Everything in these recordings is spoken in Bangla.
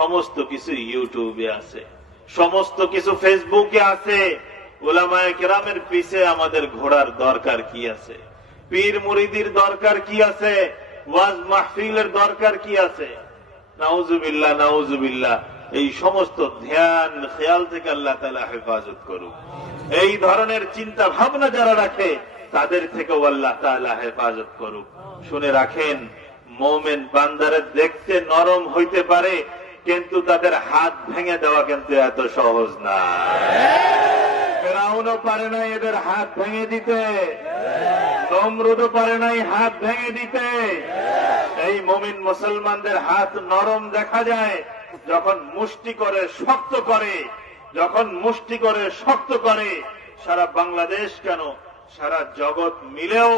সমস্ত কিছু ইউটিউবে আছে, সমস্ত কিছু ফেসবুকে আছে। উলামায়ে কেরামের পিছে আমাদের ঘোড়ার দরকার কি আছে? পীর মুরিদির দরকার কি আছে? ওয়াজ মাহফিলের দরকার কি আছে? নাউজুবিল্লাহ নাউজুবিল্লাহ। এই সমস্ত ধ্যান খেয়াল থেকে আল্লাহ তাআলা হেফাজত করুক। এই ধরনের চিন্তা ভাবনা যারা রাখে তাদের থেকেও আল্লাহ তাআলা হেফাজত করুক। শুনে রাখেন, মুমিন বান্দারে দেখতে নরম হইতে পারে, কিন্তু তাদের হাত ভেঙে দেওয়া কিন্তু এত সহজ না। ফেরাউনও পারে নাই এদের হাত ভেঙে দিতে, নমরুদও পারে নাই হাত ভেঙে দিতে। এই মুমিন মুসলমানদের হাত নরম দেখা যায় যখন মুষ্টি করে শক্ত করে, যখন মুষ্টি করে শক্ত করে। সারা বাংলাদেশ কেন, সারা জগৎ মিলেও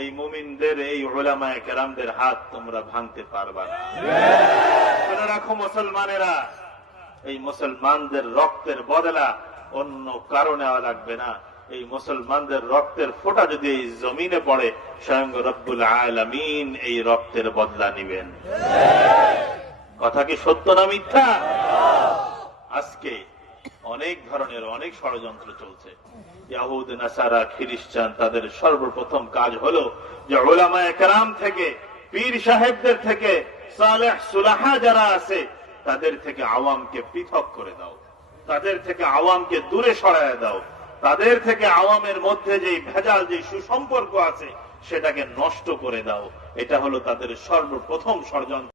এই মুমিনদের, এই উলামায়ে কেরামদের হাত তোমরা ভাঙতে পারবা না। মনে রাখো মুসলমানেরা, এই মুসলমানদের রক্তের বদলা অন্য কারণে লাগবে না। এই মুসলমানদের রক্তের ফোঁটা যদি এই জমিনে পড়ে, স্বয়ং রব্বুল আলামিন এই রক্তের বদলা নিবেন। কথা কি সত্য না মিথ্যা? আজকে অনেক ধরনের অনেক ষড়যন্ত্র চলছে। ইহুদ, নাসারা, খ্রিস্টান, তাদের সর্বপ্রথম কাজ হলো যে উলামায়ে কেরাম থেকে, পীর সাহেবদের থেকে, সালেহ সুলাহা যারা আছে তাদের থেকে আওয়ামকে পৃথক করে দাও, তাদের থেকে আওয়ামকে দূরে সরায় দাও, তাদের থেকে আওয়ামের মধ্যে যে ভেজাল, যে সুসম্পর্ক আছে সেটাকে নষ্ট করে দাও। এটা হলো তাদের সর্বপ্রথম ষড়যন্ত্র।